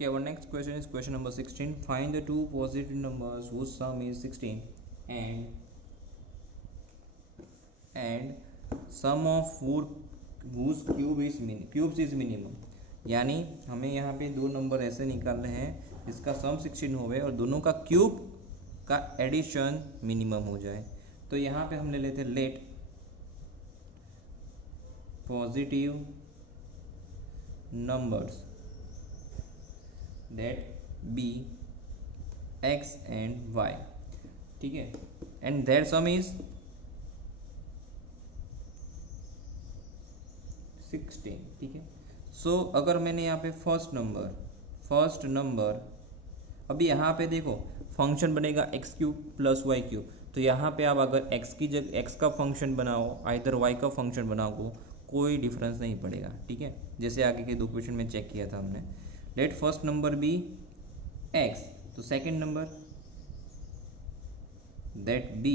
Okay, our next question is question number 16. Find the two positive numbers whose sum is 16 and sum of whose cubes is minimum. यानी हमें यहाँ पे दो number ऐसे निकालने हैं जिसका सम 16 होवे और दोनों का क्यूब का एडिशन मिनिमम हो जाए. तो यहाँ पे हम ले लेते हैं let positive numbers that be x and y. ठीक है, and their sum is 16. ठीक है, सो अगर मैंने यहाँ पे फर्स्ट नंबर अभी यहाँ पे देखो फंक्शन बनेगा x cube plus y cube. तो यहाँ पे आप अगर x की जगह x का फंक्शन बनाओ आइदर y का फंक्शन बनाओ कोई डिफरेंस नहीं पड़ेगा. ठीक है, जैसे आगे के दो क्वेश्चन में चेक किया था हमने. Let first number be x, तो second number that be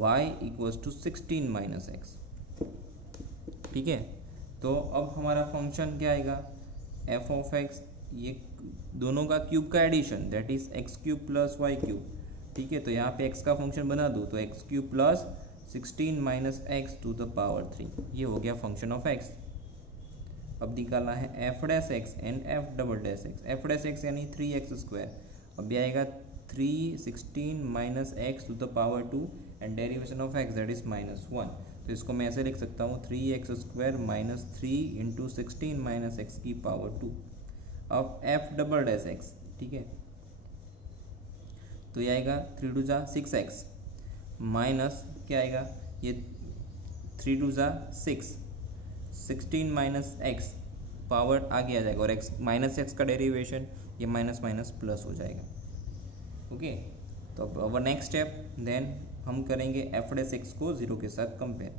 y equals to 16 minus x. ठीक है, तो अब हमारा फंक्शन क्या आएगा f ऑफ x, ये दोनों का क्यूब का addition that is x cube plus y cube. ठीक है, तो यहाँ पे x का फंक्शन बना दो तो x cube plus 16 minus x to the power 3. ये हो गया फंक्शन ऑफ x. अब निकालना है f dash x and f double dash x. F dash x यानी 3x². अब ये आएगा 316 minus x to the power 2 and derivation of x that is -1. तो इसको मैं ऐसे लिख सकता हूँ 3x² minus 3 into 16 minus x की पावर 2. अब एफ डबल डैश एक्स. ठीक है, तो ये आएगा 3 2 6x माइनस क्या आएगा ये 3 2 6 16 माइनस एक्स पावर आगे आ जाएगा और एक्स माइनस एक्स का डेरिवेशन ये माइनस माइनस प्लस हो जाएगा. ओके, तो अब अवर नेक्स्ट स्टेप देन हम करेंगे एफ डैश एक्स को 0 के साथ compare.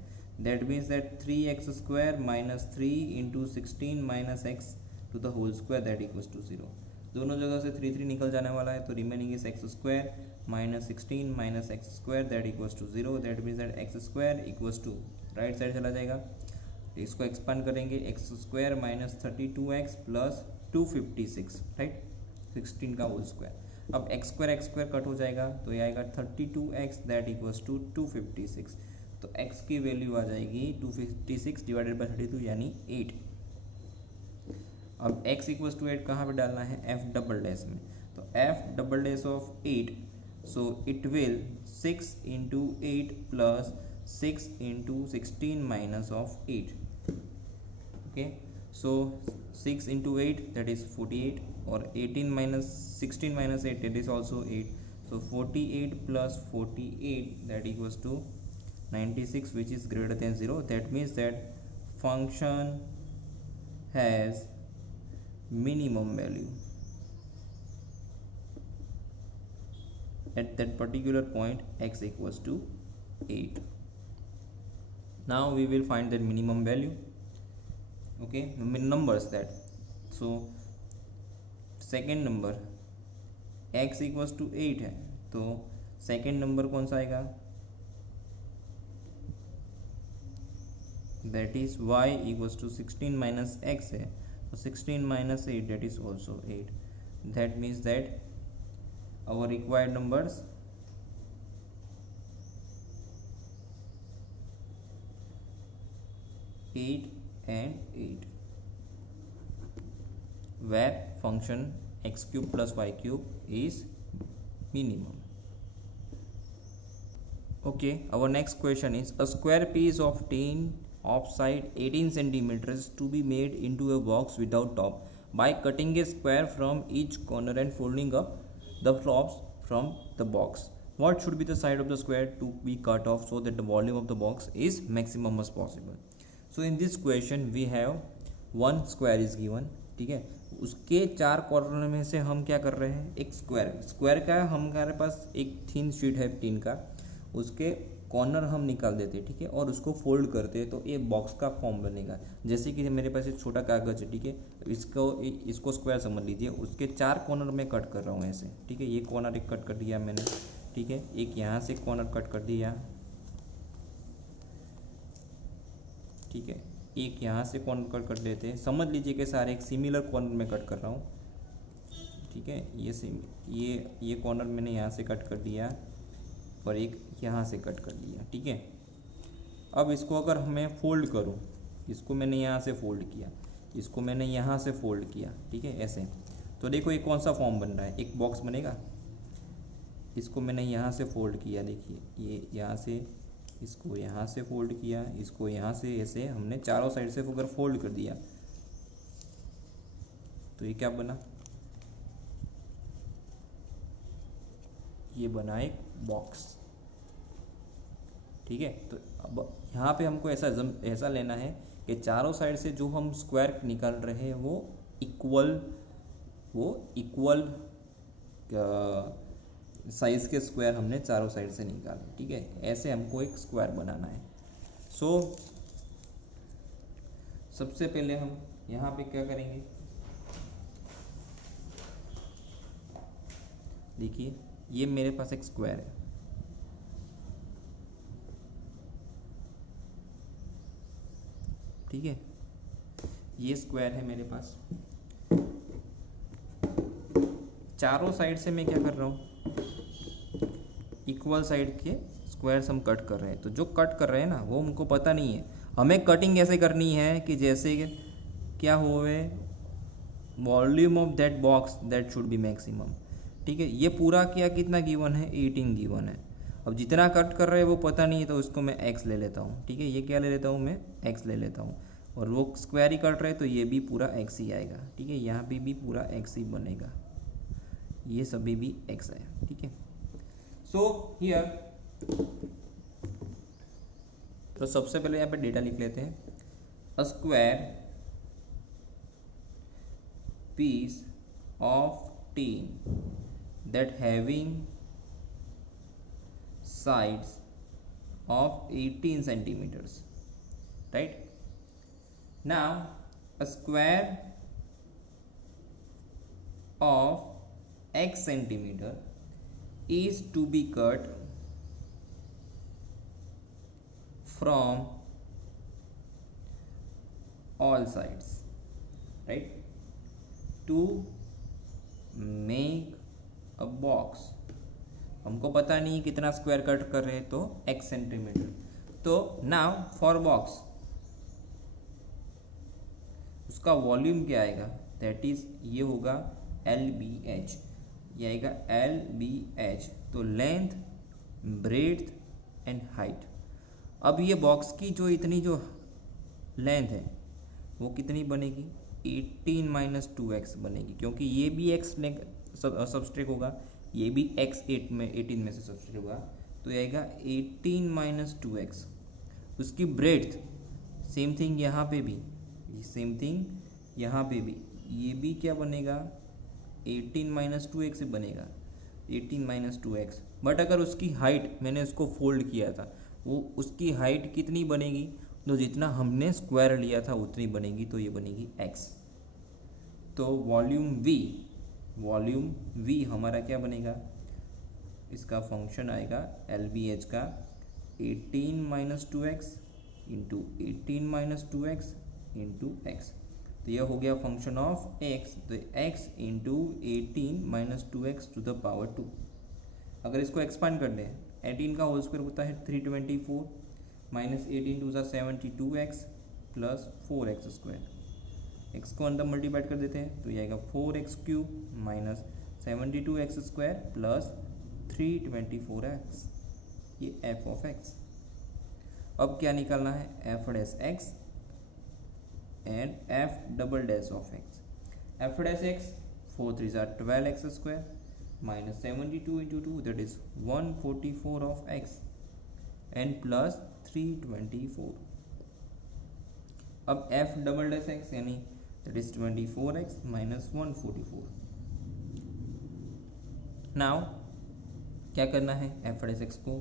That means that 3x² minus 3 into 16 minus x to the whole square that equals to 0. दोनों जगह से 3 3 निकल जाने वाला है तो remaining is x² minus 16 minus x² that equals to 0. That means that x² equals to right side चला जाएगा. इसको एक्सपांड करेंगे x² minus 32x plus 256 right 16 का होल स्क्वायर. अब x² कट हो जाएगा तो ये आएगा 32x दैट इक्वल्स टू 256. तो x की वैल्यू आ जाएगी 256 डिवाइडेड बाई 32 यानी 8. अब x इक्वल्स टू 8 कहाँ पे डालना है f डबल डैश में. तो f double dash of 8 so it will 6 into 8 plus 6 into 16 minus of 8. Okay, so 6 into 8 that is 48 or 18 minus 16 minus 8 that is also 8. So 48 plus 48 that equals to 96 which is greater than 0. That means that function has minimum value at that particular point x equals to 8. Now we will find that minimum value. Okay, numbers that so second number x equals to 8 है तो second number कौन सा आएगा that is y equals to 16 minus x है तो 16 minus 8 that is also 8. that means that our required numbers and 8 where function x cube plus y cube is minimum. Okay, our next question is a square piece of tin of side 18 centimeters to be made into a box without top by cutting a square from each corner and folding up the flops from the box. What should be the side of the square to be cut off so that the volume of the box is maximum as possible. So in this question we have one square is given. ठीक है, उसके 4 corner में से हम क्या कर रहे हैं एक स्क्वायर का हमारे पास एक थिन शीट है टिन का उसके कॉर्नर हम निकाल देते हैं. ठीक है, और उसको फोल्ड करते हैं तो ये बॉक्स का फॉर्म बनेगा. जैसे कि मेरे पास एक छोटा कागज है. ठीक है, इसको स्क्वायर समझ लीजिए. उसके 4 कॉर्नर में कट कर रहा हूँ ऐसे. ठीक है, ये कॉर्नर एक कट कर दिया मैंने. ठीक है, एक यहाँ से कॉर्नर कट कर दिया. ठीक है, एक यहाँ से कॉर्नर कट कर लेते हैं. समझ लीजिए कि सारे एक सिमिलर कॉर्नर में कट कर रहा हूँ. ठीक है। ये सेम ये कॉर्नर मैंने यहाँ से कट कर दिया और एक यहाँ से कट कर लिया, ठीक है। अब इसको अगर मैं फोल्ड करूँ, इसको मैंने यहाँ से फोल्ड किया, इसको मैंने यहाँ से फोल्ड किया, ठीक है, ऐसे, तो देखो ये कौन सा फॉर्म बन रहा है, एक बॉक्स बनेगा। इसको मैंने यहाँ से फोल्ड किया, देखिए ये यहाँ से, इसको यहाँ से फोल्ड किया, इसको यहाँ से, ऐसे हमने चारों साइड से अगर फोल्ड कर दिया तो ये क्या बना, ये बना एक बॉक्स, ठीक है। तो अब यहाँ पे हमको ऐसा लेना है कि चारों साइड से जो हम स्क्वायर निकाल रहे हैं वो इक्वल साइज के स्क्वायर हमने चारों साइड से निकाले, ठीक है। ऐसे हमको एक स्क्वायर बनाना है। सो सबसे पहले हम यहाँ पे क्या करेंगे, देखिए ये मेरे पास एक स्क्वायर है, ठीक है, ये स्क्वायर है मेरे पास। चारों साइड से मैं क्या कर रहा हूँ, इक्वल साइड के स्क्वायर्स हम कट कर रहे हैं। तो जो कट कर रहे हैं ना वो हमको पता नहीं है, हमें कटिंग ऐसे करनी है कि जैसे क्या होवे, volume of that box that should be maximum, ठीक है। ये पूरा क्या कितना गिवन है, 18 गिवन है। अब जितना कट कर रहे हैं वो पता नहीं है, तो उसको मैं x ले लेता हूँ, ठीक है। ये क्या ले लेता हूँ, मैं x ले लेता हूँ, और वो स्क्वायर ही कट रहे हैं तो ये भी पूरा x ही आएगा, ठीक है। यहाँ पे भी पूरा x ही बनेगा, ये सभी भी x है, ठीक है। सो हियर, तो सबसे पहले यहाँ पे डेटा लिख लेते हैं, a square piece of tin that having sides of 18 centimeters, right? Now a square of x centimeter is to be cut from all sides, right, to make a box। हमको पता नहीं कितना स्क्वायर कट कर रहे हैं, तो x centimetre. तो now for box उसका वॉल्यूम क्या आएगा, दैट इज ये होगा LBH, ये आएगा LBH। तो लेंथ, ब्रेड्थ एंड हाइट। अब ये बॉक्स की जो इतनी जो लेंथ है वो कितनी बनेगी, 18 माइनस 2x बनेगी, क्योंकि ये भी x सबस्ट्रेक होगा, ये भी x 18 में से सबस्ट्रेक होगा, तो ये आएगा 18 माइनस 2x। उसकी ब्रेड्थ सेम थिंग यहाँ पे भी, सेम थिंग यहाँ पे भी, ये भी क्या बनेगा, 18 माइनस 2x से बनेगा, 18 माइनस 2x। बट अगर उसकी हाइट, मैंने उसको फोल्ड किया था, वो उसकी हाइट कितनी बनेगी, तो जितना हमने स्क्वायर लिया था उतनी बनेगी, तो ये बनेगी x। तो वॉल्यूम v हमारा क्या बनेगा, इसका फंक्शन आएगा LBH का 18 minus 2x into 18 minus 2x into x। तो यह हो गया फंक्शन ऑफ x, तो x into 18 minus 2x to the power 2। अगर इसको एक्सपांड कर दें, 18 का होल स्क्वायर होता है 324 minus 18 to the 72x plus 4x square. x को अंदर मल्टीप्लाइड कर देते हैं तो ये आएगा 4x cube minus 72x square plus 324x, ये f ऑफ x। अब क्या निकालना है, f dash x and f double dash of x। f dash x 4 3 are 12x square minus 72 into 2 that is 144 of x and plus 324। अब f double dash x यानी that is 24x minus 144। Now क्या करना है, f dash x को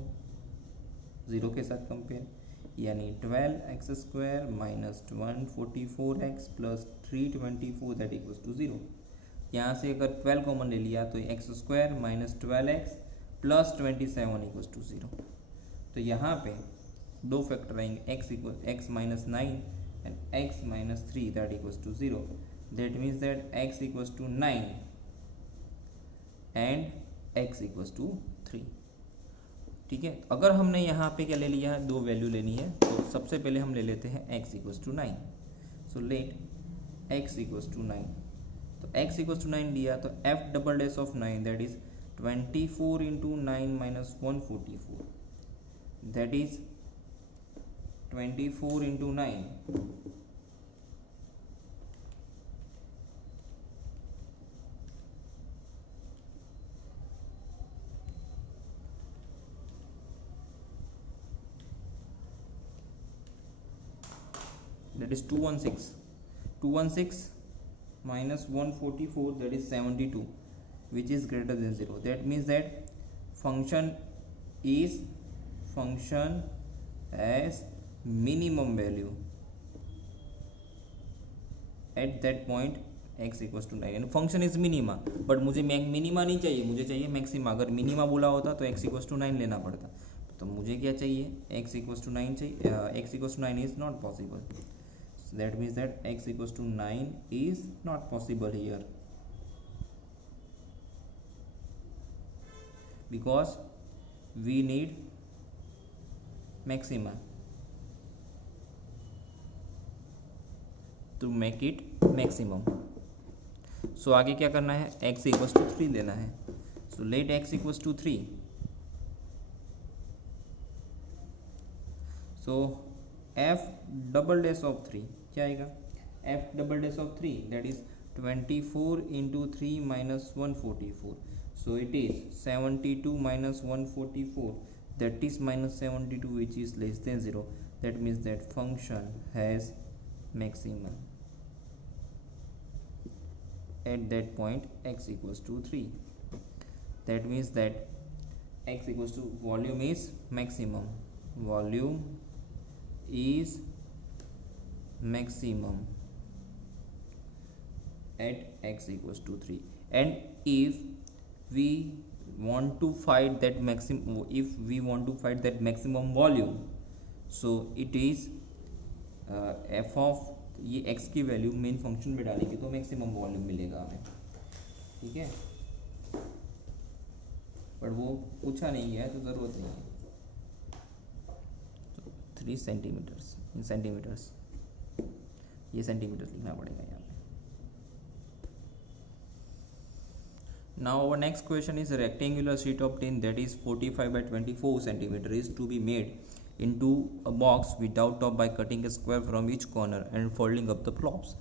0 के साथ compare, यानी 12x square minus 144x plus 324 that equals to 0। यहाँ से अगर 12 कॉमन ले लिया तो x square minus 12x plus 27 equals to 0। तो यहाँ पे दो फैक्टर आएंगे, x minus 9 and x minus 3 that equals to 0. That means that x equals to 9 and x equals to 3। ठीक है, अगर हमने यहाँ पे क्या ले लिया है, दो वैल्यू लेनी है, तो सबसे पहले हम ले लेते हैं x equals to 9। So let x equals to 9, तो x इक्वल्स टू 9 दिया, तो f double dash of 9 that is 24 into 9 minus 144, that is 24 into 9 that is 216 minus 144 that is 72, which is greater than 0. That means that function has minimum value at that point x equals to 9, and function is minima, but मुझे minima नहीं चाहिए, मुझे चाहिए maxima. अगर minima बोला होता तो x equals to 9 लेना पड़ता, तो मुझे क्या चाहिए, x equals to 9 चाहिए। x equals to 9 is not possible, so that means that x equals to 9 is not possible here, because we need maxima to make it maximum। सो आगे क्या करना है, x इक्वल्स टू 3 लेना है। So let x equals to 3, so f double dash of 3 क्या आएगा, f double dash of 3 that is 24 into 3 minus 144, so it is 72 minus 144 that is minus 72, which is less than 0, that means that function has maximum at that point x equals to 3। that means that x equals to volume is maximum, volume is maximum at x equals to 3, and if we want to find that maximum volume, so it is f of ये x की value main function में डालेंगे तो maximum volume मिलेगा हमें। ठीक है, पर वो पूछा नहीं है तो ज़रूरत नहीं है। 3 सेंटीमीटर्स इन सेंटीमीटर्स, ये सेंटीमीटर्स लिखना पड़ेगा यहाँ पे। Now our next question is a rectangular sheet of tin that is 45 by 24 centimeter is to be made into a box without top by cutting a square from each corner and folding up the flops.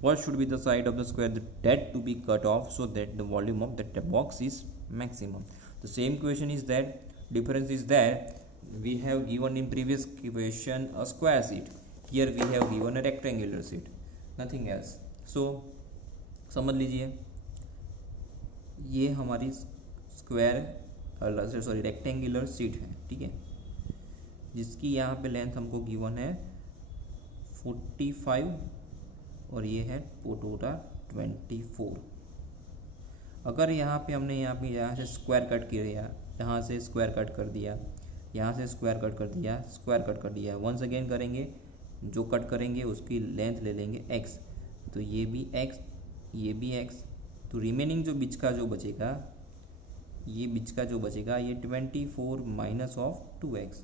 What should be the side of the square that to be cut off so that the volume of that box is maximum? The same question is that difference is that we have given in previous question a square sheet, here we have given a rectangular sheet, nothing else. So समझ लीजिए, ये हमारी square sorry rectangular sheet है। ठीक है, जिसकी यहाँ पे लेंथ हमको गिवन है 45 और ये है टोटल 24। अगर यहाँ पे हमने यहाँ से स्क्वायर कट किया, यहाँ से स्क्वायर कट कर दिया, यहाँ से स्क्वायर कट कर दिया, स्क्वायर कट कर दिया, वंस अगेन करेंगे, जो कट करेंगे उसकी लेंथ ले लेंगे x, तो ये भी x, ये भी x, तो रिमेनिंग जो बीच का जो बचेगा, ये बीच का जो बचेगा ये 24 माइनस ऑफ 2x,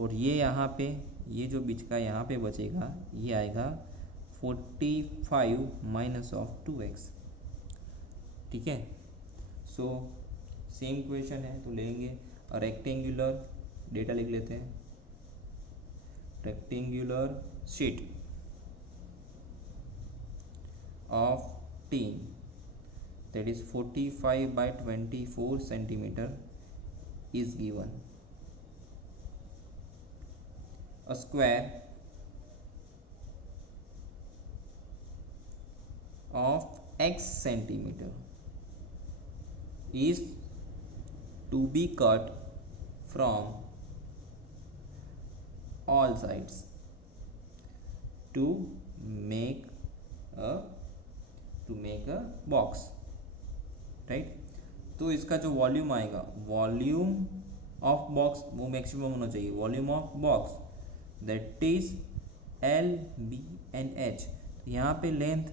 और ये यहाँ पे ये जो बीच का यहाँ पे बचेगा ये आएगा 45 माइनस ऑफ 2x। ठीक है, सो सेम क्वेश्चन है तो लेंगे रेक्टेंगुलर, डेटा लिख लेते हैं, rectangular sheet of tin that is 45 by 24 centimeter is given. A square of x centimeter is to be cut from all sides to make a box, right. तो इसका जो volume आएगा, वॉल्यूम ऑफ बॉक्स वो maximum होना चाहिए, volume of box that is L B N H. यहाँ पे length,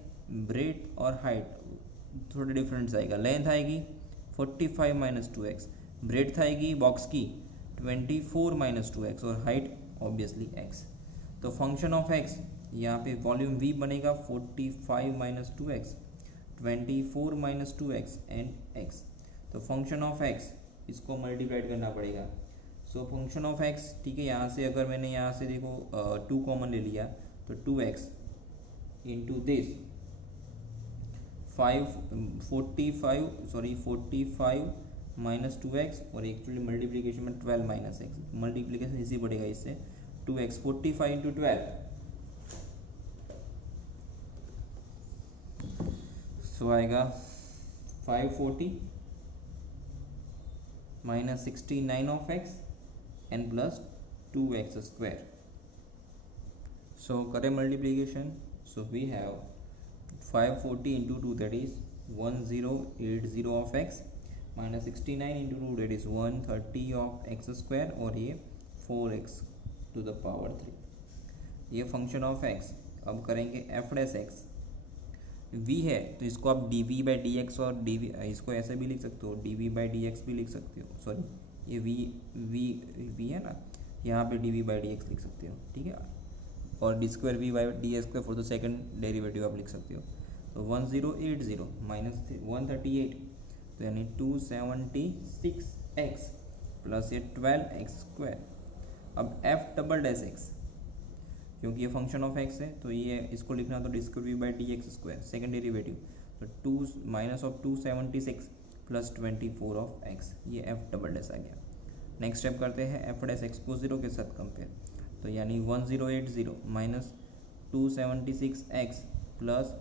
breadth और हाइट थोड़ा डिफरेंस आएगा। लेंथ आएगी 45 माइनस 2x, ब्रेड्थ आएगी बॉक्स की 24 माइनस 2x और हाइट ऑब्वियसली x। तो फंक्शन ऑफ x यहाँ पे वॉल्यूम v बनेगा 45 minus 2x, 24 minus 2x and x। तो फंक्शन ऑफ x इसको मल्टीप्लाइड करना पड़ेगा। सो फंक्शन ऑफ x, ठीक है, यहाँ से अगर मैंने यहाँ से देखो 2 कॉमन ले लिया तो 2x into this 45 minus 2x और एक्चुअली मल्टीप्लीकेशन में 12 माइनस एक्स, मल्टीप्लीकेशन इसी बढ़ेगा इससे 2x 45 इंटू 12 सो आएगा 540 minus 69 of x and plus 2x square. So करें multiplication, so we have 540 into 2 that is 1080 of x minus 69 into 2 that is 130 of x square और ये 4x to the power 3। ये function of x। अब करेंगे F dash x, v है तो इसको आप dv बाई डी एक्स और dv इसको ऐसे भी लिख सकते हो, dv बाई डी एक्स भी लिख सकते हो, सॉरी ये v है ना, यहाँ पे dv बाई डी एक्स लिख सकते हो, ठीक है, और d square v by d x square for the second derivative आप लिख सकते हो। तो 1080 माइनस 138 तो यानी 276x प्लस ये 12x स्क्वायर। अब एफ डबल डैश एक्स, क्योंकि ये फंक्शन ऑफ एक्स है तो ये इसको लिखना तो d square v by d x square second derivative, तो 2 minus of 276 plus 24 of x, ये एफ डबल डैश आ गया। नेक्स्ट स्टेप करते हैं एफ डैश एक्स को 0 के साथ कंपेयर, तो यानी 1080 minus 276x plus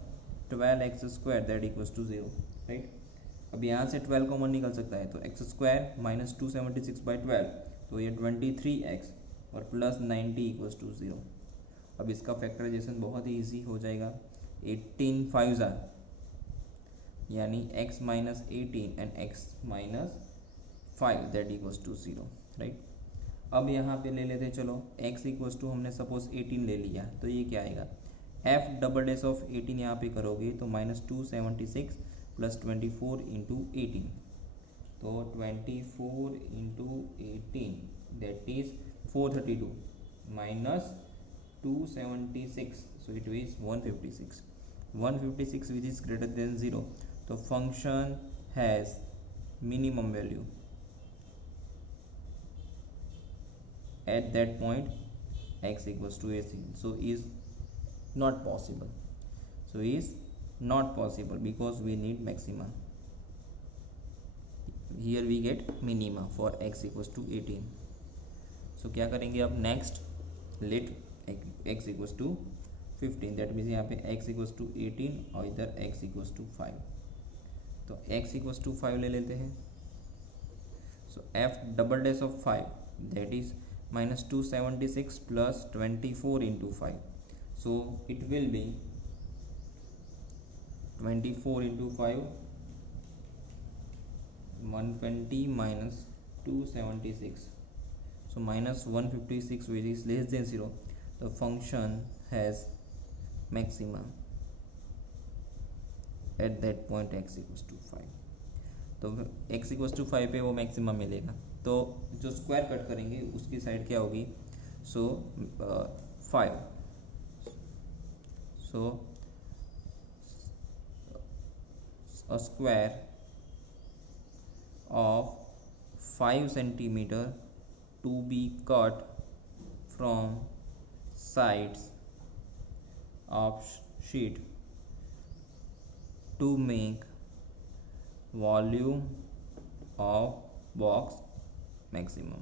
12x square that equals to 0, right. अब यहाँ से 12 कॉमन निकल सकता है तो एक्स स्क्वायर माइनस 276 बाई 12 तो ये 23x और प्लस 90 इक्वल्स टू 0। अब इसका फैक्टराइजेशन बहुत ही ईजी हो जाएगा, 18 5 यानी x minus 18 and x minus 5 that equals to 0, right. अब यहाँ पे ले लेते चलो x इक्वल्स टू हमने सपोज 18 ले लिया तो ये क्या आएगा, f डबल डैश ऑफ 18 यहाँ पे करोगे तो माइनस 276 प्लस 24 इंटू 18, तो 24 into 18 that is 432 minus 276 so it is 156 which is greater than 0, so function has minimum value at that point x equals to AC, so is not possible because we need maxima, here we get minima for x equals to 18। so क्या करेंगे अब next, let x equals to 15 that means यहाँ पे x equals to 18 और इधर x equals to 5, तो x equals to 5 ले लेते हैं। सो f double dash of 5 that is minus 276 plus 24 into 5, so it will be 24 into 5 120 minus 276 so minus 156 which is less than 0, the function has maxima at that point x equals to 5, तो x equals to 5 पे वो maxima मिलेगा, तो जो square cut करेंगे उसकी side क्या होगी, सो 5, सो a square of 5 centimeter to be cut from sides of sheet to make volume of box maximum।